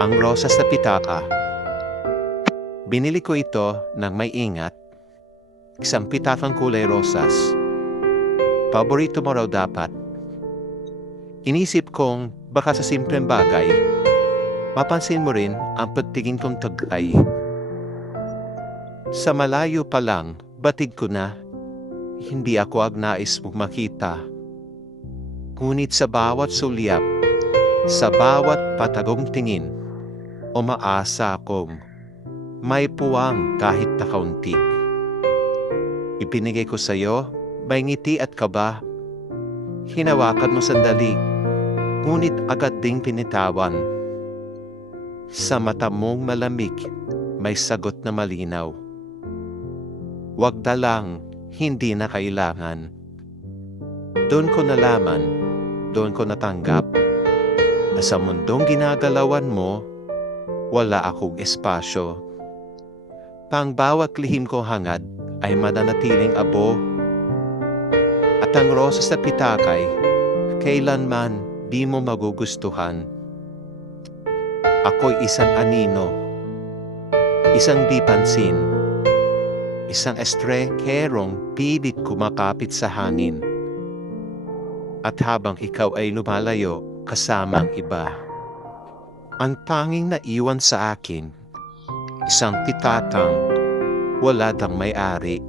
Ang rosas na pitaka. Binili ko ito ng may ingat. Isang pitakang kulay rosas. Paborito mo raw dapat. Inisip kong baka sa simpleng bagay, mapansin mo rin ang pagtingin kong tagay. Sa malayo pa lang, batid ko na, hindi ako agnais mong makita. Ngunit sa bawat sulyap, sa bawat patagong tingin, umaasa akong may puwang kahit na kaunti. Ipinigay ko sa iyo, may ngiti at kaba. Hinawakan mo sandali, ngunit agad ding pinitawan. Sa mata mong malamig, may sagot na malinaw. Wag na lang, hindi na kailangan. Doon ko nalaman, doon ko natanggap, na sa mundong ginagalawan mo, wala akong espasyo. Pang bawat lihim ko hangad ay mananatiling abo. At ang rosas na pitakay, kailanman di mo magugustuhan. Ako'y isang anino, isang di pansin, isang estrangerong pilit kumakapit sa hangin. At habang ikaw ay lumalayo kasama ang iba, ang tanging naiwan sa akin, isang pitakang wala dang may-ari.